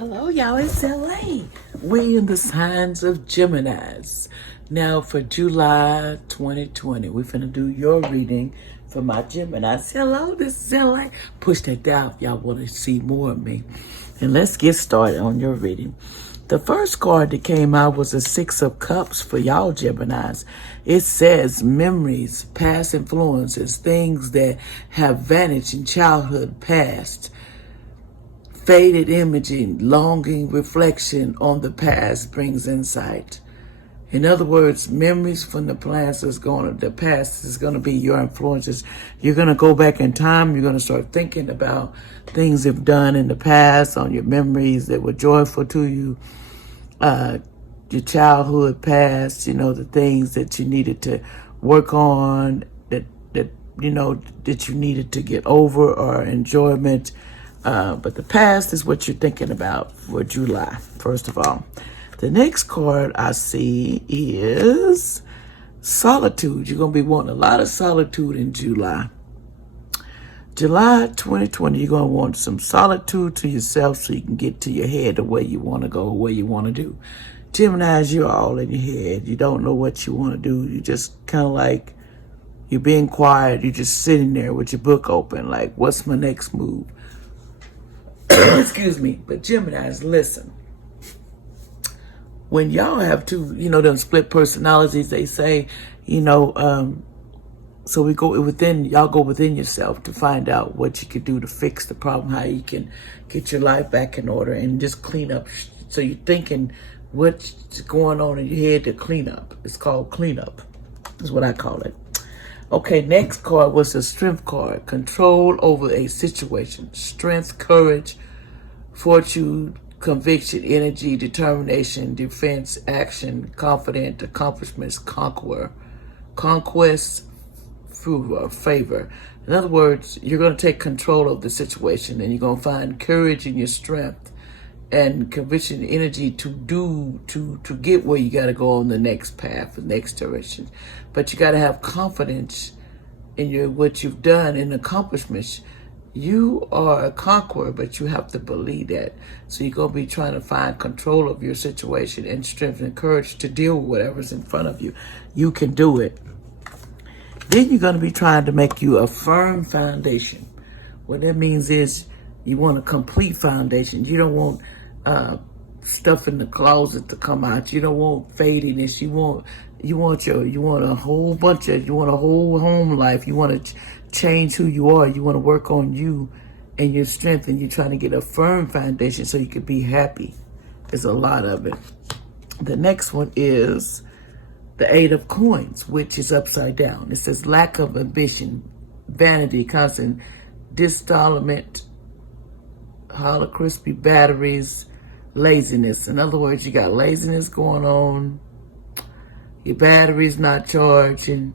Hello, y'all. It's LA. We in the signs of Geminis. Now for July 2020, we're finna do your reading for my Geminis. Hello, this is LA. Push that down if y'all want to see more of me. And let's get started on your reading. The first card that came out was a Six of Cups for y'all Geminis. It says memories, past influences, things that have vanished in childhood past. Faded imaging, longing, reflection on the past brings insight. In other words, memories from the past is going to be your influences. You're going to go back in time. You're going to start thinking about things you've done in the past, on your memories that were joyful to you, your childhood past, the things that you needed to work on, that you needed to get over, or enjoyment. But the past is what you're thinking about for July, first of all. The next card I see is solitude. You're going to be wanting a lot of solitude in July. July 2020, you're going to want some solitude to yourself so you can get to your head of where you want to go, where you want to do. Geminis, you're all in your head. You don't know what you want to do. You just kind of like, you're being quiet. You're just sitting there with your book open, like, what's my next move? Excuse me. But Geminis, listen. When y'all have two, them split personalities, they say, so y'all go within yourself to find out what you can do to fix the problem, how you can get your life back in order and just clean up. So you're thinking what's going on in your head to clean up. It's called cleanup, is what I call it. Okay, next card was the strength card. Control over a situation. Strength, courage, fortune, conviction, energy, determination, defense, action, confident, accomplishments, conqueror, conquest, favor. In other words, you're going to take control of the situation and you're going to find courage in your strength and conviction, energy to get where you got to go on the next path, the next direction. But you got to have confidence in what you've done and accomplishments. You are a conqueror, but you have to believe that. So you're going to be trying to find control of your situation and strength and courage to deal with whatever's in front of you. You can do it. Then you're going to be trying to make you a firm foundation. What that means is you want a complete foundation. You don't want stuff in the closet to come out. You don't want fadiness. You want a whole home life. You want to change who you are. You want to work on you and your strength, and you're trying to get a firm foundation so you can be happy. There's a lot of it. The next one is the Eight of Coins, which is upside down. It says lack of ambition, vanity, constant disentitlement, hollow crispy batteries, laziness. In other words, you got laziness going on, your battery's not charging,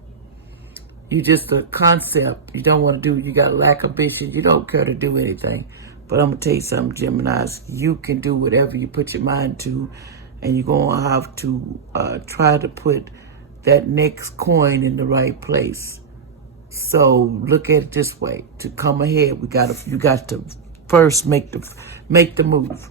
you just a concept. You don't want to do, you got lack of ambition, you don't care to do anything. But I'm going to tell you something, Geminis, you can do whatever you put your mind to, and you're going to have to try to put that next coin in the right place. So look at it this way. To come ahead, you got to first make the move.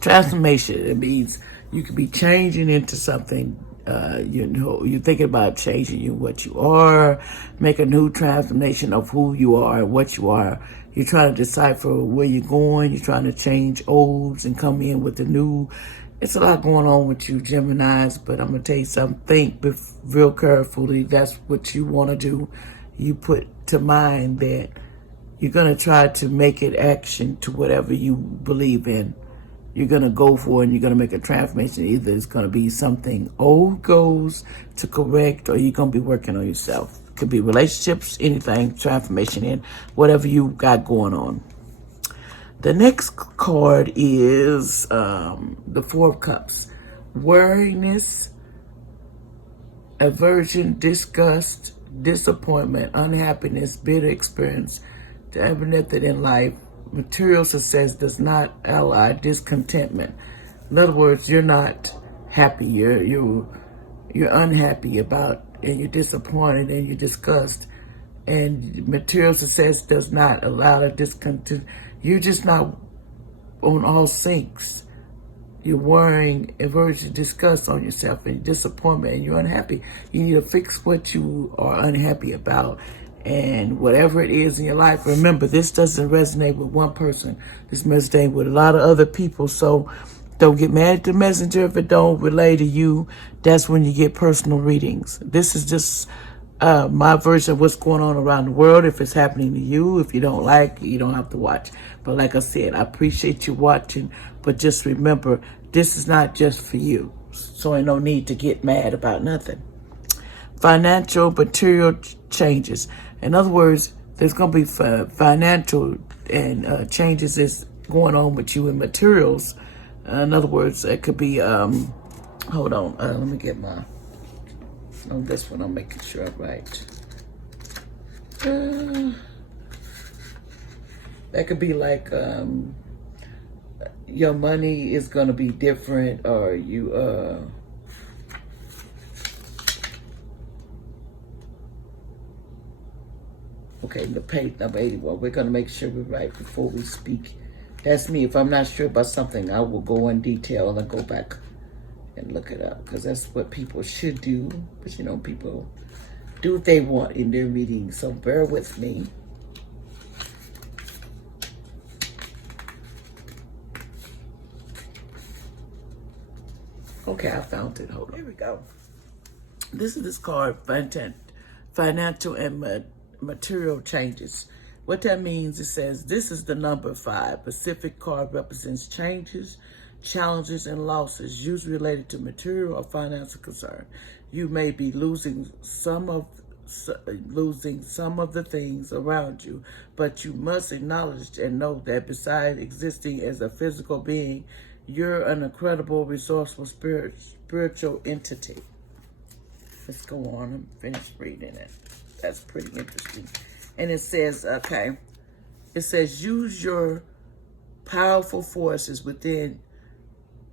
Transformation, it means you could be changing into something. You're thinking about changing what you are, make a new transformation of who you are and what you are. You're trying to decipher where you're going. You're trying to change olds and come in with the new. It's a lot going on with you, Geminis, but I'm going to tell you something. Think real carefully. That's what you want to do. You put to mind that you're going to try to make it action to whatever you believe in. You're going to go for it and you're going to make a transformation. Either it's going to be something old goes to correct, or you're going to be working on yourself. It could be relationships, anything, transformation in whatever you got going on. The next card is the Four of Cups. Weariness, aversion, disgust, disappointment, unhappiness, bitter experience, to every method in life. Material success does not ally discontentment. In other words, you're not happy. You're unhappy about, and you're disappointed, and you're disgusted. And material success does not allow a discontent. You're just not on all sinks. You're worrying and words to discuss on yourself and disappointment, and you're unhappy. You need to fix what you are unhappy about. And whatever it is in your life, remember, this doesn't resonate with one person. This resonates with a lot of other people. So don't get mad at the messenger if it don't relate to you. That's when you get personal readings. This is just my version of what's going on around the world. If it's happening to you, if you don't like it, you don't have to watch. But like I said, I appreciate you watching. But just remember, this is not just for you. So ain't no need to get mad about nothing. Financial material changes. In other words, there's going to be financial and changes that's going on with you in materials. In other words, it could be, hold on, let me get on this one, I'm making sure I'm right. That could be like, your money is going to be different, or you, okay, the page number 81. We're going to make sure we're right before we speak. That's me. If I'm not sure about something, I will go in detail and I'll go back and look it up, because that's what people should do. But you know, people do what they want in their meetings, so bear with me. Okay, I found it. Hold on. Here we go. This is this card, financial and material changes. What that means, it says, this is the number 5. Pacific card represents changes, challenges, and losses, usually related to material or financial concern. You may be losing some of the things around you, but you must acknowledge and know that besides existing as a physical being, you're an incredible, resourceful spiritual entity. Let's go on and finish reading it. That's pretty interesting. And it says, okay, it says, use your powerful forces within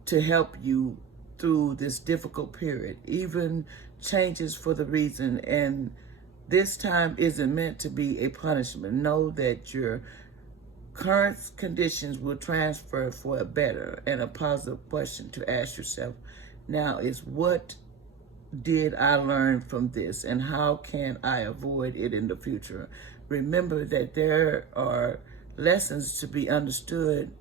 to help you through this difficult period, even changes for the reason. And this time isn't meant to be a punishment. Know that your current conditions will transfer for a better, and a positive question to ask yourself now is, what did I learn from this, and how can I avoid it in the future? Remember that there are lessons to be understood,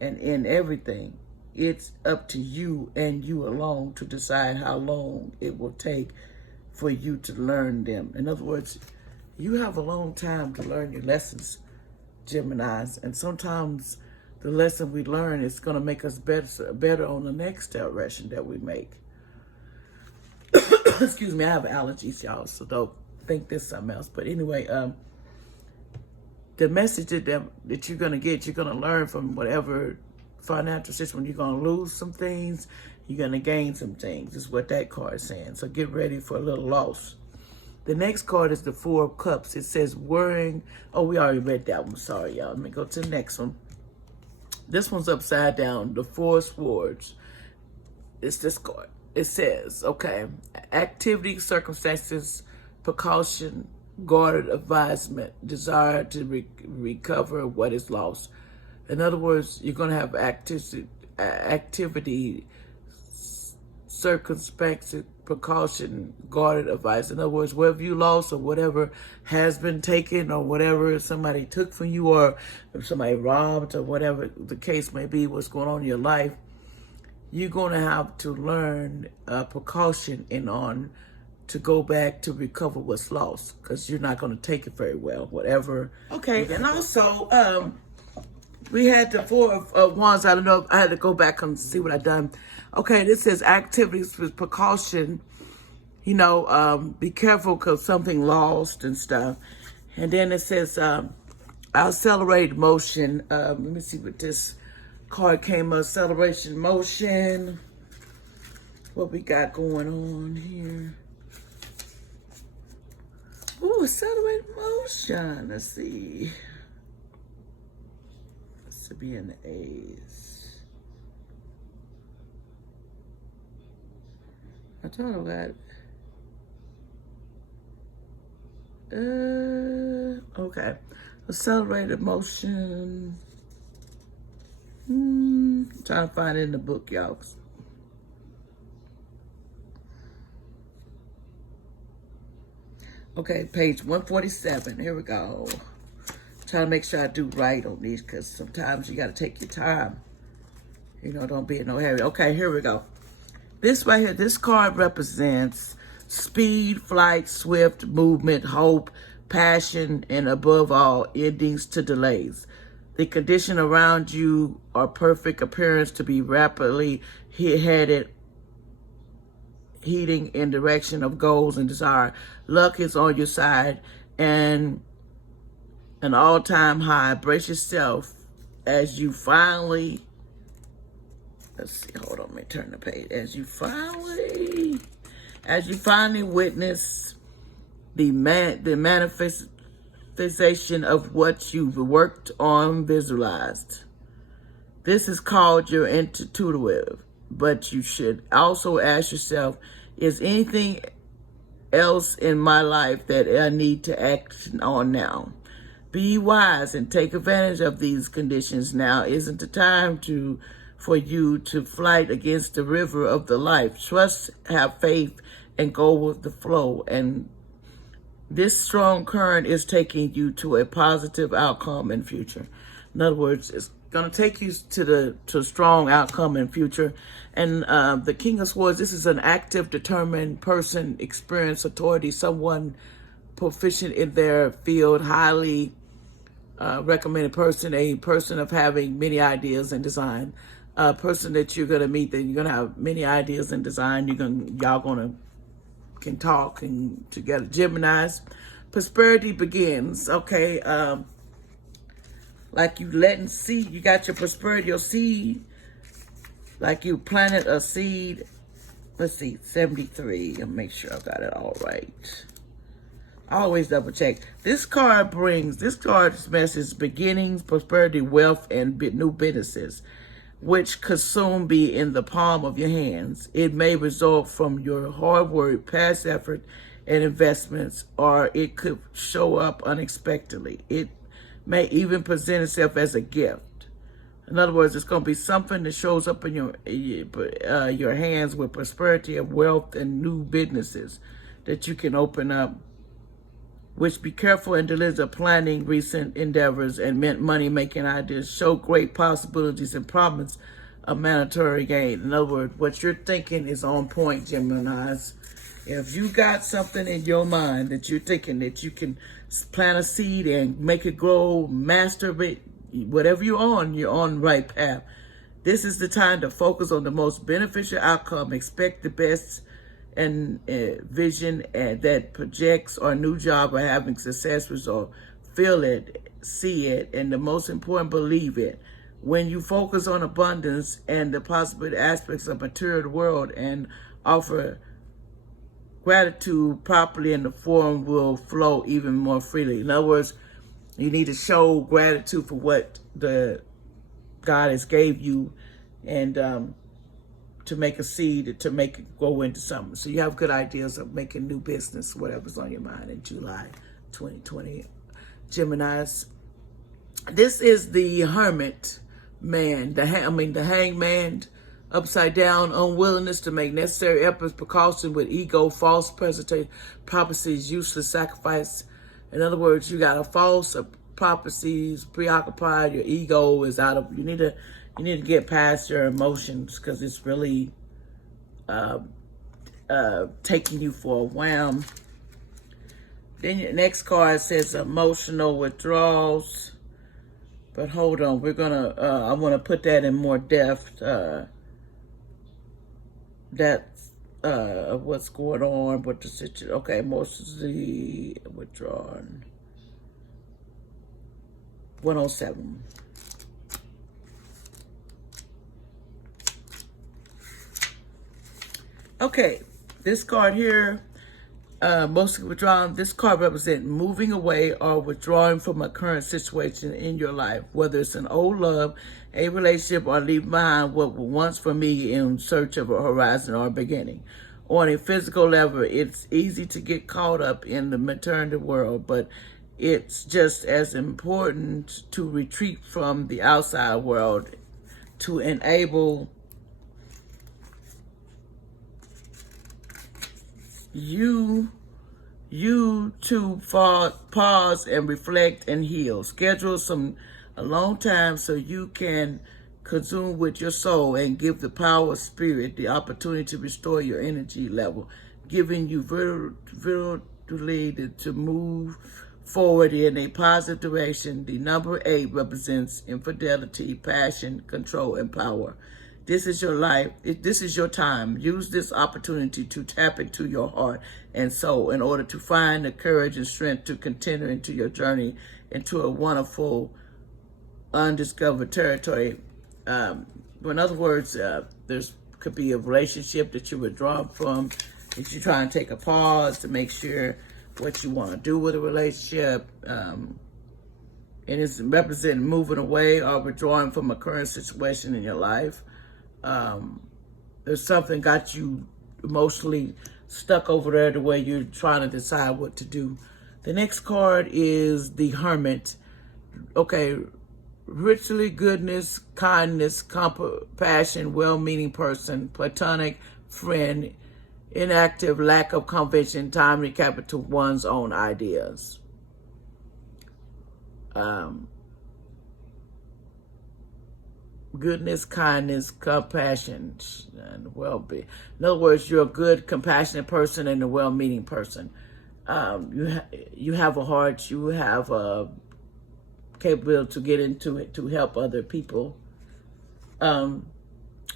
and in everything, it's up to you and you alone to decide how long it will take for you to learn them. In other words, you have a long time to learn your lessons, Geminis, and sometimes the lesson we learn is going to make us better on the next direction that we make. Excuse me, I have allergies, y'all, so don't think there's something else. But anyway, the message that you're going to get, you're going to learn from whatever financial system. You're going to lose some things, you're going to gain some things, is what that card is saying. So get ready for a little loss. The next card is the 4 of Cups. It says worrying. Oh, we already read that one. Sorry, y'all. Let me go to the next one. This one's upside down. The 4 of Swords. It's this card. It says, okay, activity, circumstances, precaution, guarded advisement, desire to recover what is lost. In other words, you're going to have activity, circumspection, precaution, guarded advice. In other words, whatever you lost or whatever has been taken or whatever somebody took from you, or if somebody robbed, or whatever the case may be, what's going on in your life, you're going to have to learn precaution on to go back to recover what's lost, because you're not going to take it very well, whatever. Okay, and also, we had the 4 of Wands. I don't know, I had to go back and see what I done. Okay, this says activities with precaution. You know, be careful because something lost and stuff. And then it says accelerate motion. Let me see what this card came up. Acceleration motion. What we got going on here? Ooh, accelerate motion. Let's see. This to be in the A's. I thought of that. Okay. Accelerated motion. Trying to find it in the book, y'all. Okay, page 147. Here we go. Trying to make sure I do right on these because sometimes you got to take your time. You know, don't be in no hurry. Okay, here we go. This right here, this card represents speed, flight, swift movement, hope, passion, and above all, endings to delays. The condition around you are perfect appearance to be rapidly heading in direction of goals and desire. Luck is on your side and an all-time high. Brace yourself as you finally, let's see, hold on, let me turn the page. As you finally witness the manifestation of what you've worked on, visualized. This is called your intuitive, but you should also ask yourself, is anything else in my life that I need to act on now? Be wise and take advantage of these conditions. Now isn't the time for you to fight against the river of the life. Trust, have faith, and go with the flow. And this strong current is taking you to a positive outcome in future. In other words, it's going to take you to a strong outcome in future. And the King of Swords, this is an active, determined person, experienced authority, someone proficient in their field, highly recommended person, a person of having many ideas and design, a person that you're going to meet, that you're going to have many ideas and design. Y'all can talk and together. Gemini's, prosperity begins. Okay, like you letting seed, you got your prosperity, your seed, like you planted a seed. Let's see, 73. I'll make sure I got it all right. I always double check. This card's message: beginnings, prosperity, wealth, and new businesses, which could soon be in the palm of your hands. It may result from your hard work, past effort, and investments, or it could show up unexpectedly. It may even present itself as a gift. In other words, it's going to be something that shows up in your hands with prosperity of wealth and new businesses that you can open up. Which be careful and deliver planning recent endeavors and money-making ideas. Show great possibilities and promise a monetary gain. In other words, what you're thinking is on point, Geminis. If you got something in your mind that you're thinking that you can plant a seed and make it grow, master it, whatever you're on the right path. This is the time to focus on the most beneficial outcome. Expect the best and vision that projects or new job or having success result. Feel it, see it, and the most important, believe it. When you focus on abundance and the possible aspects of material world and offer gratitude properly, and the form will flow even more freely. In other words, you need to show gratitude for what the God has gave you, and to make a seed, to make it go into something. So you have good ideas of making new business, whatever's on your mind in July 2020. Geminis. This is the hermit man, the hangman, upside down, unwillingness to make necessary efforts, precaution with ego, false prophecies, useless sacrifice. In other words, you got a false prophecies, preoccupied, your ego is out of, you need to get past your emotions because it's really taking you for a wham. Then your next card says emotional withdrawals. But hold on, I want to put that in more depth. That's what's going on with the situation. Okay, emotionally withdrawn. 107. Okay, this card here, mostly withdrawn. This card represents moving away or withdrawing from a current situation in your life, whether it's an old love, a relationship, or leaving behind what was once for me in search of a horizon or a beginning. On a physical level, it's easy to get caught up in the maternity world, but it's just as important to retreat from the outside world to enable you to pause and reflect and heal. Schedule some alone time so you can consume with your soul and give the power of spirit the opportunity to restore your energy level, giving you vitality to move forward in a positive direction. The number 8 represents infidelity, passion, control, and power. This is your life. This is your time. Use this opportunity to tap into your heart and soul in order to find the courage and strength to continue into your journey into a wonderful, undiscovered territory. In other words, there's could be a relationship that you're withdrawn from, that you're trying to take a pause to make sure what you want to do with a relationship. And it's representing moving away or withdrawing from a current situation in your life. There's something got you emotionally stuck over there the way you're trying to decide what to do. The next card is the Hermit. Okay, richly goodness, kindness, compassion, well-meaning person, platonic friend, inactive, lack of conviction, timely capital to one's own ideas. Goodness, kindness, compassion, and well-being. In other words, you're a good, compassionate person and a well-meaning person. You have a heart. You have a capability to get into it to help other people.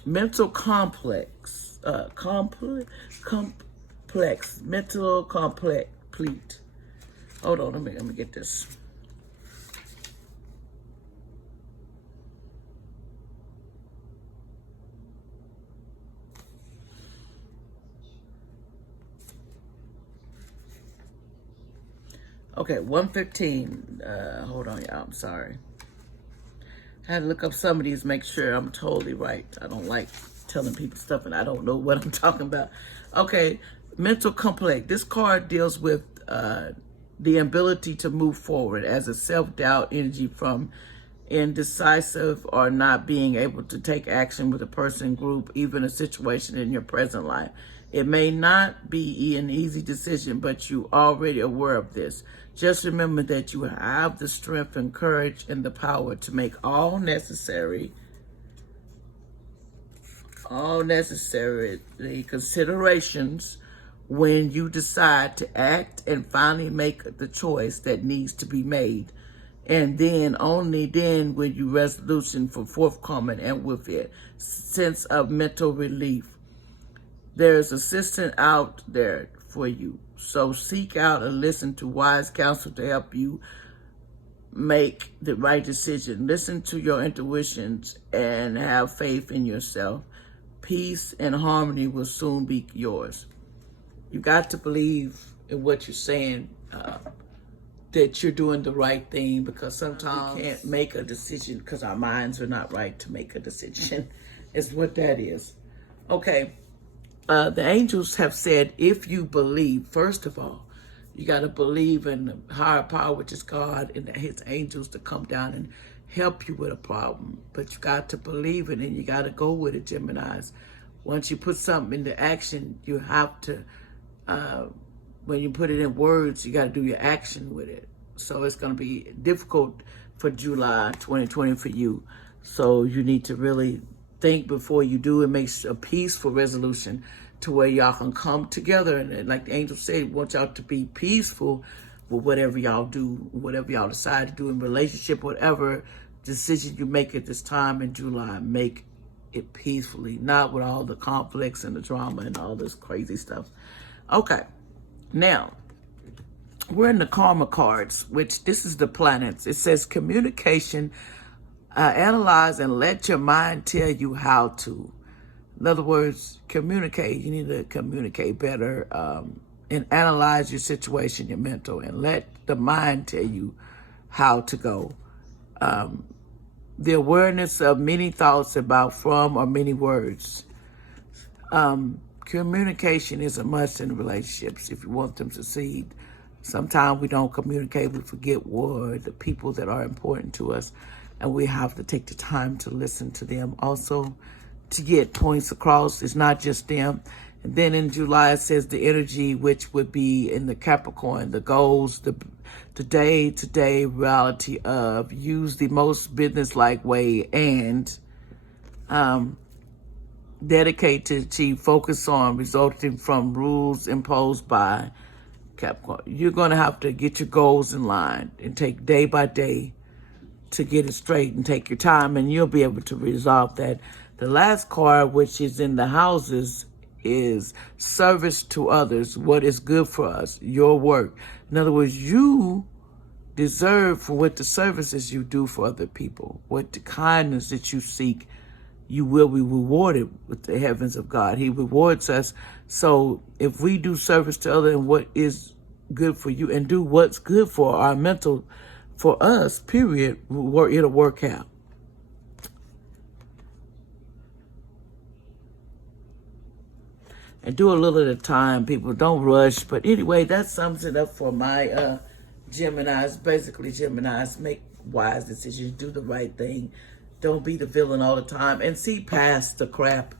Mental complex. Mental complete. Hold on, let me get this. Okay, 115. Hold on, y'all. I'm sorry. I had to look up some of these, make sure I'm totally right. I don't like telling people stuff and I don't know what I'm talking about. Okay, mental complex. This card deals with the ability to move forward as a self-doubt energy from indecisive or not being able to take action with a person, group, even a situation in your present life. It may not be an easy decision, but you already aware of this. Just remember that you have the strength and courage and the power to make all necessary considerations when you decide to act and finally make the choice that needs to be made. And then, only then, will you resolution for forthcoming and with it sense of mental relief. There's assistance out there for you. So seek out and listen to wise counsel to help you make the right decision. Listen to your intuitions and have faith in yourself. Peace and harmony will soon be yours. You got to believe in what you're saying, that you're doing the right thing, because sometimes we can't make a decision because our minds are not right to make a decision. Is what that is. Okay. The angels have said, if you believe, first of all, you got to believe in the higher power, which is God, and his angels to come down and help you with a problem. But you got to believe it and you got to go with it, Geminis. Once you put something into action, you have to, when you put it in words, you got to do your action with it. So it's going to be difficult for July 2020 for you. So you need to really think before you do and make a peaceful resolution to where y'all can come together. And like the angel said, want y'all to be peaceful with whatever y'all do, whatever y'all decide to do in relationship, whatever decision you make at this time in July, make it peacefully, not with all the conflicts and the drama and all this crazy stuff. Okay, now we're in the karma cards, which this is the planets. It says communication. Analyze and let your mind tell you how to. In other words, communicate. You need to communicate better and analyze your situation, your mental, and let the mind tell you how to go. The awareness of many thoughts about from or many words. Communication is a must in relationships if you want them to succeed. Sometimes we don't communicate. We forget the people that are important to us. and we have to take the time to listen to them. Also, to get points across, it's not just them. And then in July, it says the energy, which would be in the Capricorn, the goals, the day-to-day reality of use the most business-like way and dedicate to achieve, focus on resulting from rules imposed by Capricorn. You're going to have to get your goals in line and take day by day to get it straight and take your time, and you'll be able to resolve that. The last card, which is in the houses, is service to others, what is good for us, your work. In other words, you deserve for what the services you do for other people, what the kindness that you seek, you will be rewarded with the heavens of God. He rewards us. So if we do service to others and what is good for you and do what's good for our mental, for us, period, it'll work out. And do a little at a time, people. Don't rush. But anyway, that sums it up for my Geminis. Basically, Geminis, make wise decisions. Do the right thing. Don't be the villain all the time. And see past the crap.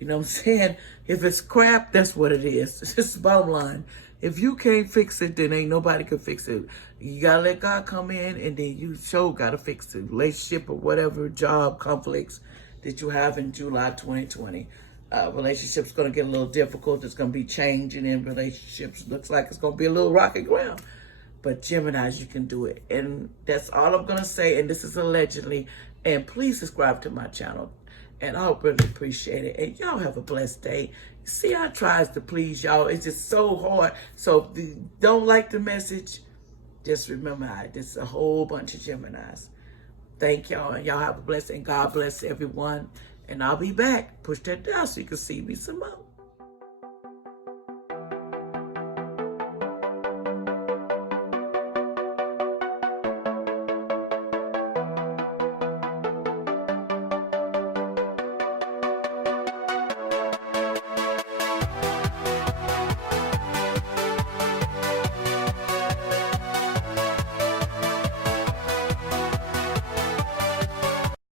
You know what I'm saying? If it's crap, that's what it is. It's just the bottom line. If you can't fix it, then ain't nobody can fix it. You got to let God come in, and then you got to fix the relationship or whatever, job conflicts that you have in July 2020. Relationship's going to get a little difficult. There's going to be changing in relationships. Looks like it's going to be a little rocky ground. But Geminis, you can do it. And that's all I'm going to say. And this is allegedly. And please subscribe to my channel. And I'll really appreciate it. And y'all have a blessed day. See, I tries to please y'all. It's just so hard. So if you don't like the message, just remember, this is a whole bunch of Geminis. Thank y'all. And y'all have a blessed day. And God bless everyone. And I'll be back. Push that down so you can see me some more.